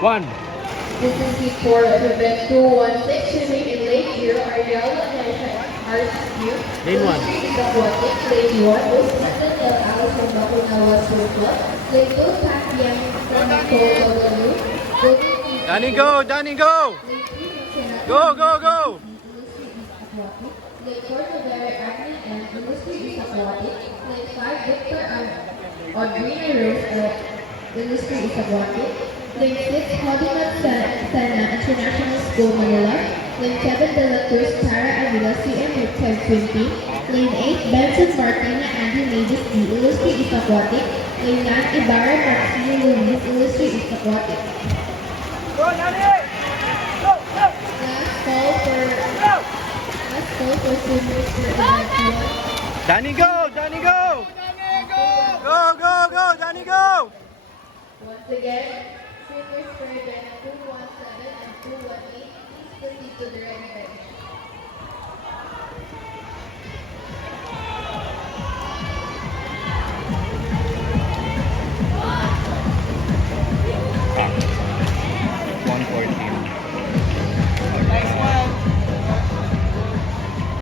1. This is the for event 216, swimming in Lake Zero, Ariella RCQ. Lane 1. Street is aquatic. Lane 1 was London Del Alice from Bakunawa Swim Club. Lane 2, Pat Yang from Nicole W. Danny, go! Danny, go! Lane 3, Masinata. Go, go, go! Industry is aquatic. Lane 4, Tavera Agnes and Industry is aquatic. Lane 5, Victor Audrina Rose, Industry is aquatic. Lane 6, Hodinat Sena International School, Manila. Lane 7, De La Cruz, Tara Avila, CM Riptide Swim Team. Lane 8, Benson Martina, Andy Mavis, Industry is aquatic. Lane 9, Ibarra Maxine Luis, Industry is aquatic. Go, Danny! Go, go! Last call for swimmers for event 1. Danny, go! Danny, go! Go, go, go! Danny, go! Once again, swimmers for event 217 and 218, please proceed to the